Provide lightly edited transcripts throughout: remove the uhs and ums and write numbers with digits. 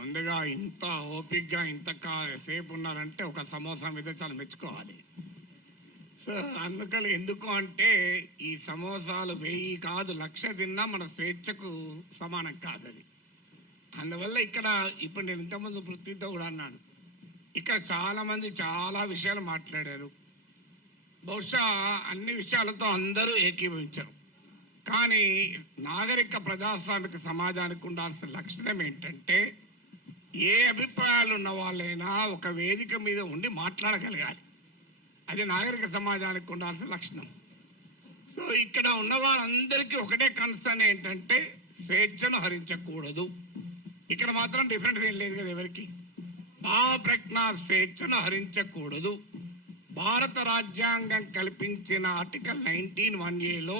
ముందుగా ఇంత ఓపిక్గా ఇంత సేపు ఉన్నారంటే ఒక సమోసా మీద చాలా మెచ్చుకోవాలి. సో అందుకని ఎందుకు అంటే ఈ సమోసాలు 1000 కాదు 1,00,000 తిన్నా మన స్వేచ్ఛకు సమానం కాదని. అందువల్ల ఇక్కడ ఇప్పుడు నేను ఇంతకుముందు పృథ్వీతో కూడా అన్నాను, ఇక్కడ చాలామంది చాలా విషయాలు మాట్లాడారు. బహుశా అన్ని విషయాలతో అందరూ ఏకీభవించారు. కానీ నాగరిక ప్రజాస్వామిక సమాజానికి ఉండాల్సిన లక్షణం ఏంటంటే ఏ అభిప్రాయాలు ఉన్న వాళ్ళైనా ఒక వేదిక మీద ఉండి మాట్లాడగలగాలి. అది నాగరిక సమాజానికి ఉండాల్సిన లక్షణం. సో ఇక్కడ ఉన్న వాళ్ళందరికీ ఒకటే కన్సర్న్ ఏంటంటే స్వేచ్ఛను హరించకూడదు. ఇక్కడ మాత్రం డిఫరెన్స్ ఏం లేదు కదా ఎవరికి. భావప్రజ్ఞ స్వేచ్ఛను హరించకూడదు. భారత రాజ్యాంగం కల్పించిన ఆర్టికల్ 19(1)(a)లో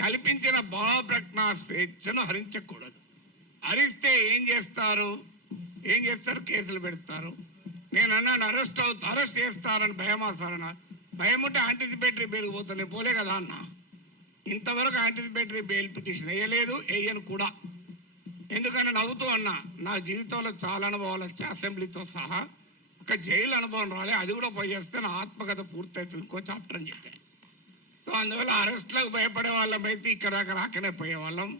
కల్పించిన భావప్రజ్ఞ స్వేచ్ఛను హరించకూడదు. హరిస్తే ఏం చేస్తారు? కేసులు పెడతారు. నేను అన్నాను అరెస్ట్ చేస్తారని భయమా సార్ అన్న. భయం ఉంటే యాంటిసిపేటరీ బెయిల్ పోతాను పోలే కదా అన్న. ఇంతవరకు యాంటిసిపేటరీ బెయిల్ పిటిషన్ వేయలేదు, వేయను కూడా. ఎందుకని నవ్వుతూ అన్నా, నా జీవితంలో చాలా అనుభవాలు వచ్చాయి అసెంబ్లీతో సహా. ఒక జైలు అనుభవం రాలే, అది కూడా పోయి చేస్తే నా ఆత్మకథ పూర్తవుతుంది ఇంకో చాప్టర్ అని చెప్పాను. సో అందువల్ల అరెస్ట్లకు భయపడే వాళ్ళం అయితే ఇక్కడ దాకా రాకనే పోయేవాళ్ళం.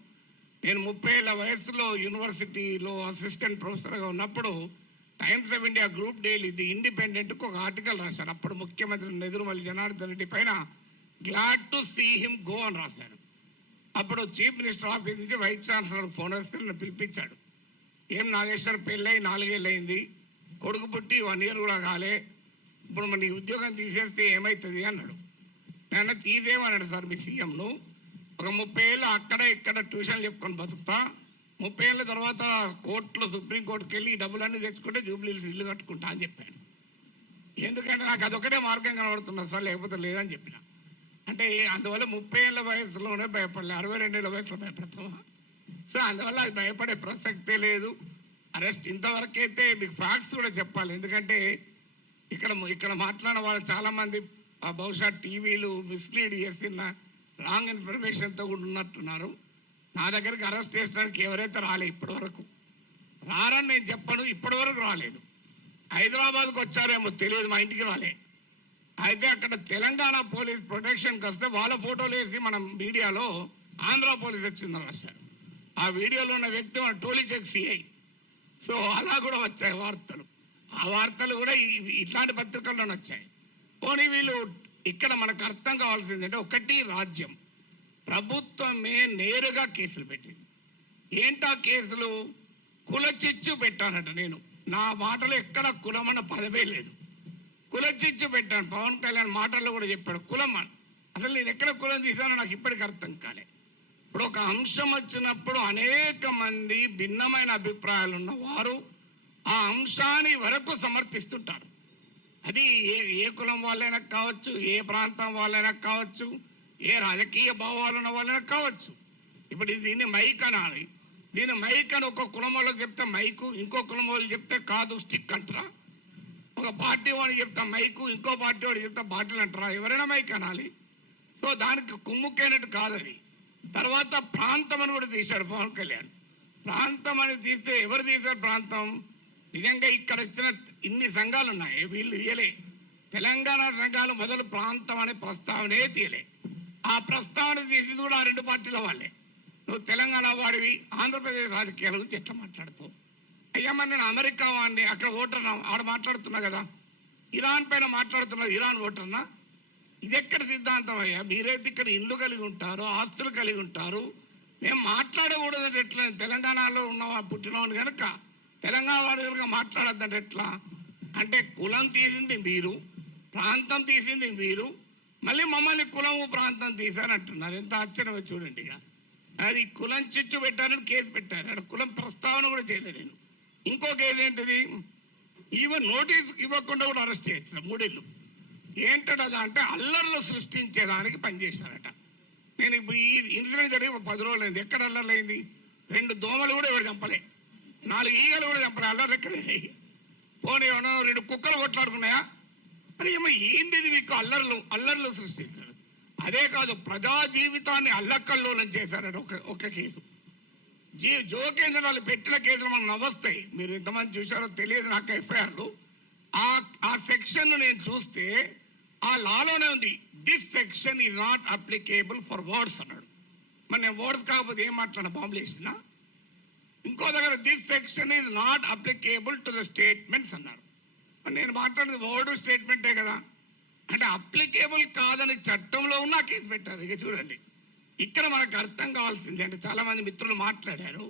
నేను 30 ఏళ్ల వయసులో యూనివర్సిటీలో అసిస్టెంట్ ప్రొఫెసర్గా ఉన్నప్పుడు Times of India group daily the ఇండిపెండెంట్కు ఒక ఆర్టికల్ రాశారు. అప్పుడు ముఖ్యమంత్రి నెదురుమల్లి జనార్దన్ రెడ్డి పైన glad to see him go అని రాశారు. అప్పుడు చీఫ్ మినిస్టర్ ఆఫీస్ నుంచి వైస్ ఛాన్సలర్ ఫోన్ వస్తే నన్ను పిలిపించాడు. ఏం నాగేశ్వర్ పెళ్ళై 4 ఏళ్ళు అయింది, కొడుకు పుట్టి 1 year కూడా కాలే, ఇప్పుడు మన ఉద్యోగం తీసేస్తే ఏమవుతుంది అన్నాడు. నేను తీసేయమన్నాడు సార్ మీ సీఎంను. ఒక 30 ఏళ్ళు అక్కడ ఇక్కడ ట్యూషన్ చెప్పుకొని బతుకుతా, 30 ఏళ్ళ తర్వాత కోర్టులో సుప్రీంకోర్టుకి వెళ్ళి ఈ డబ్బులన్నీ తెచ్చుకుంటే జూబ్లీహిల్స్ ఇల్లు కట్టుకుంటా అని చెప్పాను. ఎందుకంటే నాకు అదొకటే మార్గం కనబడుతున్నది సార్, లేకపోతే లేదని చెప్పిన. అంటే అందువల్ల 30 ఏళ్ళ వయసులోనే భయపడలే, 62 ఏళ్ళ వయసులో భయపడతామా? సో అందువల్ల అది భయపడే ప్రసక్తే లేదు. అరెస్ట్ ఇంతవరకైతే మీకు ఫ్యాక్ట్స్ కూడా చెప్పాలి. ఎందుకంటే ఇక్కడ మాట్లాడిన వాళ్ళు చాలామంది బహుశా టీవీలు మిస్లీడ్ చేసిన రాంగ్ ఇన్ఫర్మేషన్తో కూడా ఉన్నట్టున్నారు. నా దగ్గరికి అరెస్ట్ చేసడానికి ఎవరైతే రాలే ఇప్పటి వరకు, రారని నేను చెప్పను, ఇప్పటి వరకు రాలేదు. హైదరాబాద్కు వచ్చారేమో తెలియదు, మా ఇంటికి రాలే. అయితే అక్కడ తెలంగాణ పోలీస్ ప్రొటెక్షన్కి వస్తే వాళ్ళ ఫోటోలు వేసి మనం మీడియాలో ఆంధ్ర పోలీస్ వచ్చిందని రాశారు. ఆ వీడియోలో ఉన్న వ్యక్తి మన టోలీచెక్ సిఐ. సో అలా కూడా వచ్చాయి వార్తలు. ఆ వార్తలు కూడా ఇట్లాంటి పత్రికల్లోనే వచ్చాయి. పోనీ వీళ్ళు ఇక్కడ మనకు అర్థం కావాల్సిందంటే, ఒకటి రాజ్యం ప్రభుత్వమే నేరుగా కేసులు పెట్టింది. ఏంటా కేసులు? కుల చిచ్చు పెట్టానట. నేను నా మాటలో ఎక్కడ కులమన్న పదవే లేదు, కుల చిచ్చు పెట్టాను. పవన్ కళ్యాణ్ మాటల్లో కూడా చెప్పాడు కులం అని. అసలు నేను ఎక్కడ కులం తీసానో నాకు ఇప్పటికీ అర్థం కాలే. ఇప్పుడు ఒక అంశం వచ్చినప్పుడు అనేక మంది భిన్నమైన అభిప్రాయాలు ఉన్నవారు ఆ అంశాన్ని వరకు సమర్థిస్తుంటారు. అది ఏ కులం వాళ్ళైనా కావచ్చు, ఏ ప్రాంతం వాళ్ళైనా కావచ్చు, ఏ రాజకీయ భావాలు ఉన్న వాళ్ళైనా కావచ్చు. ఇప్పుడు దీన్ని మైక్ అనాలి. దీన్ని మైక్ అని ఒక కులం వాళ్ళకి చెప్తే మైకు, ఇంకో కులం వాళ్ళు చెప్తే కాదు స్టిక్ అంటారా? ఒక పార్టీ వాడికి చెప్తా మైకు, ఇంకో పార్టీ వాడికి చెప్తే బాటిల్ అంటారా? ఎవరైనా మైక్ అనాలి. సో దానికి కుమ్ముకైనట్టు కాదు అది. తర్వాత ప్రాంతం అని కూడా తీశాడు పవన్ కళ్యాణ్. ప్రాంతం అని తీస్తే ఎవరు తీశారు ప్రాంతం? నిజంగా ఇక్కడ వచ్చిన ఇన్ని సంఘాలు ఉన్నాయి, వీళ్ళు తీయలే. తెలంగాణ సంఘాలు మొదలు ప్రాంతం అనే ప్రస్తావనే తీయలే. ఆ ప్రస్తావన తీసింది కూడా ఆ 2 పార్టీల వాళ్ళే. నువ్వు తెలంగాణ వాడివి, ఆంధ్రప్రదేశ్ రాజకీయాల గురించి ఎట్లా మాట్లాడుతావు? అయ్యమ్మ నేను అమెరికా వాడిని, అక్కడ ఓటర్నా, ఆడ మాట్లాడుతున్నా కదా. ఇరాన్ పైన మాట్లాడుతున్నా, ఇరాన్ ఓటర్నా? ఇది ఎక్కడ సిద్ధాంతం అయ్యా? మీరైతే ఇక్కడ ఇల్లు కలిగి ఉంటారు, ఆస్తులు కలిగి ఉంటారు, మేము మాట్లాడకూడదంటే ఎట్లా? తెలంగాణలో ఉన్న పుట్టినవాడు కనుక తెలంగాణ వాడు కనుక మాట్లాడద్దంటే ఎట్లా? అంటే కులం తీసింది మీరు, ప్రాంతం తీసింది మీరు, మళ్ళీ మమ్మల్ని కులము ప్రాంతం తీశారంటున్నారు. ఎంత ఆశ్చర్యం చూడండి. ఇక అది కులం చిచ్చు పెట్టారని కేసు పెట్టారు. అక్కడ కులం ప్రస్తావన కూడా చేయలేదు నేను. ఇంకో కేసు ఏంటిది? ఈవెన్ నోటీస్ ఇవ్వకుండా కూడా అరెస్ట్ చేయొచ్చు 3 ఏళ్ళు. ఏంటది అంటే అల్లర్లు సృష్టించేదానికి పనిచేశారట. నేను ఇప్పుడు ఈ ఇన్సిడెంట్ జరిగి 10 రోజులు అయింది. ఎక్కడ అల్లర్లు అయింది? 2 దోమలు కూడా ఎవరు చంపలే, 4 ఈగలు కూడా చంపలే. అల్లర్లు ఎక్కడే? పోనీ 2 కుక్కలు కొట్లాడుకున్నాయా? మరి ఏమో ఏంది మీకు? అల్లర్లు సృష్టించారు. అదే కాదు, ప్రజా జీవితాన్ని అల్లకల్లోలం చేశారట ఒక కేసు. జోకేంద్ర వాళ్ళు పెట్టిన కేసులు మనం నవ్వొస్తాయి. మీరు ఎంతమంది చూసారో తెలియదు నాకు ఎఫ్ఐఆర్లు. ఆ సెక్షన్ నేను చూస్తే ఆ లాలోనే ఉంది, this section is not applicable for words అన్నాడు. మరి నేను వర్డ్స్ కాకపోతే ఏం మాట్లాడినా బాంబులు వేసినా? ఇంకో దగ్గర this section is not applicable to the statements అన్నారు. మరి నేను మాట్లాడేది వర్డ్ స్టేట్మెంటే కదా. అంటే అప్లికేబుల్ కాదని చట్టంలో ఉన్న కేసు పెట్టారు. ఇక చూడండి, ఇక్కడ మనకు అర్థం కావాల్సింది అంటే చాలా మంది మిత్రులు మాట్లాడారు,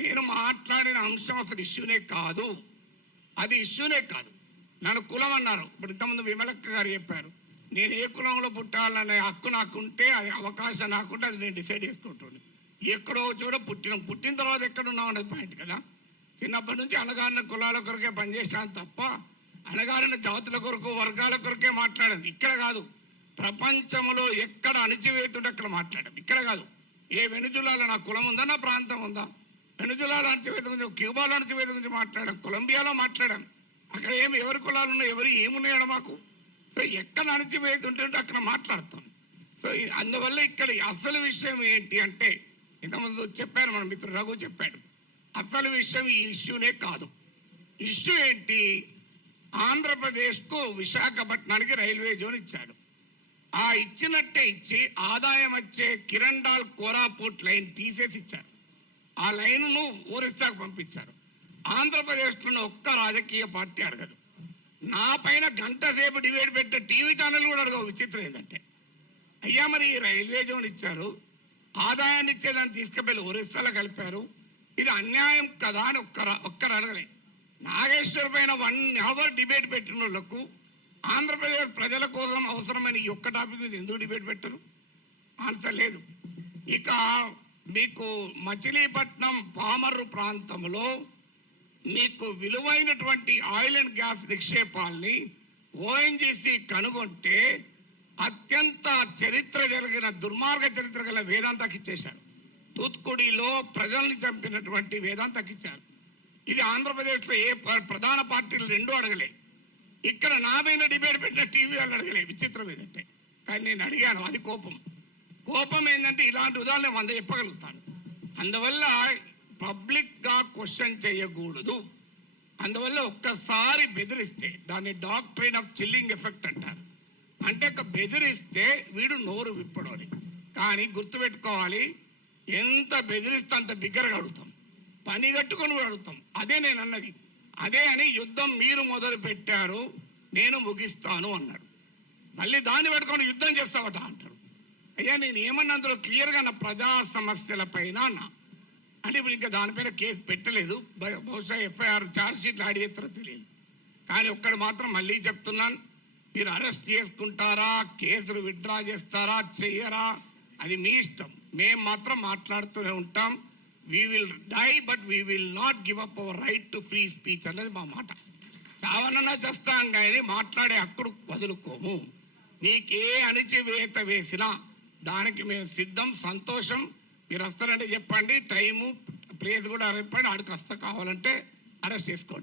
నేను మాట్లాడిన అంశం అసలు ఇష్యూనే కాదు, అది ఇష్యూనే కాదు. నన్ను కులం అన్నారు. ఇప్పుడు ఇంతకుముందు విమలక్క గారు చెప్పారు, నేను ఏ కులంలో పుట్టాలనే హక్కు నాకుంటే, అది అవకాశం నాకుంటే అది నేను డిసైడ్ చేసుకుంటుంది. ఎక్కడో చూడ పుట్టిన తర్వాత ఎక్కడున్నాం అనేది పాయింట్ కదా. చిన్నప్పటి నుంచి అణగారిన కులాల కొరకే పనిచేశాను తప్ప అణగారిన జాతుల కొరకు వర్గాల కొరకే మాట్లాడాను. ఇక్కడ కాదు, ప్రపంచంలో ఎక్కడ అణిచివేతుంటే అక్కడ మాట్లాడాం. ఇక్కడ కాదు, ఏ వెనుజులాలో నా కులం ఉందా, నా ప్రాంతం ఉందా? వెనుజులాలో అణచివేత గురించి, క్యూబాలో అణచివేత గురించి మాట్లాడాం, కొలంబియాలో మాట్లాడాం. అక్కడ ఎవరి కులాలు ఉన్నాయి, ఎవరు ఏమున్నాయో మాకు. సో ఎక్కడ అణచివేత ఉంటుంటే అక్కడ మాట్లాడతాం. సో అందువల్ల ఇక్కడ అసలు విషయం ఏంటి అంటే, ఇంతకుముందు చెప్పారు మన మిత్రుడు రఘు చెప్పాడు, అసలు విషయం ఈ ఇష్యూనే కాదు. ఇష్యూ ఏంటి? ఆంధ్రప్రదేశ్కు విశాఖపట్నానికి రైల్వే జోన్ ఇచ్చాడు. ఆ ఇచ్చినట్టే ఇచ్చి ఆదాయం వచ్చే కిరండాల్ కోరాపుట్ లైన్ తీసేసి ఇచ్చారు. ఆ లైన్ను ఒరిస్సాకు పంపించారు. ఆంధ్రప్రదేశ్లో ఒక్క రాజకీయ పార్టీ అడగదు. నా పైన గంట సేపు డిబేట్ పెట్టే టీవీ ఛానల్ కూడా అడగవు. విచిత్రం ఏంటంటే, అయ్యా మరి ఈ రైల్వే జోన్ ఇచ్చారు, ఆదాయాన్ని ఇచ్చేదాన్ని తీసుకువెళ్ళి ఒరిస్సాలో కలిపారు, ఇది అన్యాయం కదా అని ఒక్కరు అడగలే. నాగేశ్వర్ పైన 1 అవర్ డిబేట్ పెట్టిన వాళ్ళకు ఆంధ్రప్రదేశ్ ప్రజల కోసం అవసరమైన ఈ ఒక్క టాపిక్ మీద ఎందుకు డిబేట్ పెట్టరు? ఆన్సర్ లేదు. ఇక మీకు మచిలీపట్నం పామర్రు ప్రాంతంలో మీకు విలువైనటువంటి ఆయిల్ అండ్ గ్యాస్ నిక్షేపాల్ని ఓఎన్జీసీ కనుగొంటే అత్యంత చరిత్ర జరిగిన దుర్మార్గ చరిత్ర గల వేదాంతకి ఇచ్చేశారు. తూత్కుడిలో ప్రజల్ని చంపినటువంటి వేదాంతకి ఇచ్చారు. ఇది ఆంధ్రప్రదేశ్లో ఏ ప్రధాన పార్టీలు రెండూ అడగలే. ఇక్కడ నా మీద డిబేట్ పెట్టిన టీవీ వాళ్ళు అడగలే. విచిత్రం ఏదంటే, కానీ నేను అడిగాను, అది కోపం ఏంటంటే ఇలాంటి ఉదాహరణ 100 చెప్పగలుగుతాను. అందువల్ల పబ్లిక్ గా క్వశ్చన్ చేయకూడదు. అందువల్ల ఒక్కసారి బెదిరిస్తే దాన్ని డాక్ట్రైన్ ఆఫ్ చిల్లింగ్ ఎఫెక్ట్ అంటారు. అంటే బెదిరిస్తే వీడు నోరు విప్పడని. కానీ గుర్తుపెట్టుకోవాలి, ఎంత బెదిరిస్తే అంత బిగ్గరగా అడుగుతాం, పని కట్టుకొని అడుగుతాం. అదే నేను అన్నది. అదే అని యుద్ధం మీరు మొదలు పెట్టారు, నేను ముగిస్తాను అన్నారు. మళ్ళీ దాన్ని పెట్టుకొని యుద్ధం చేస్తావట అంటారు. అయ్యా నేను ఏమన్నా అందులో క్లియర్గా నా ప్రజా సమస్యల పైన అంటే ఇప్పుడు ఇంకా దానిపైన కేసు పెట్టలేదు. బహుశా ఎఫ్ఐఆర్ ఛార్జ్ షీట్లు ఆడి చేస్తారో తెలియదు. కానీ ఒక్కడు మాత్రం మళ్ళీ చెప్తున్నాను, మీరు అరెస్ట్ చేసుకుంటారా, కేసులు విత్డ్రా చేస్తారా, చెయ్యరా, అది మీ ఇష్టం. మేము మాత్రం మాట్లాడుతూనే ఉంటాం. We will die but we will not give up our right to free speech అనేది మా మాట. చావనన్నా చేస్తాం కానీ మాట్లాడే హక్కుడు వదులుకోము. నీకే అణిచివేత వేసినా దానికి మేము సిద్ధం, సంతోషం. మీరు వస్తారంటే చెప్పండి, టైము ప్లేస్ కూడా చెప్పండి, ఆడికి వస్తా, కావాలంటే అరెస్ట్ చేసుకోండి.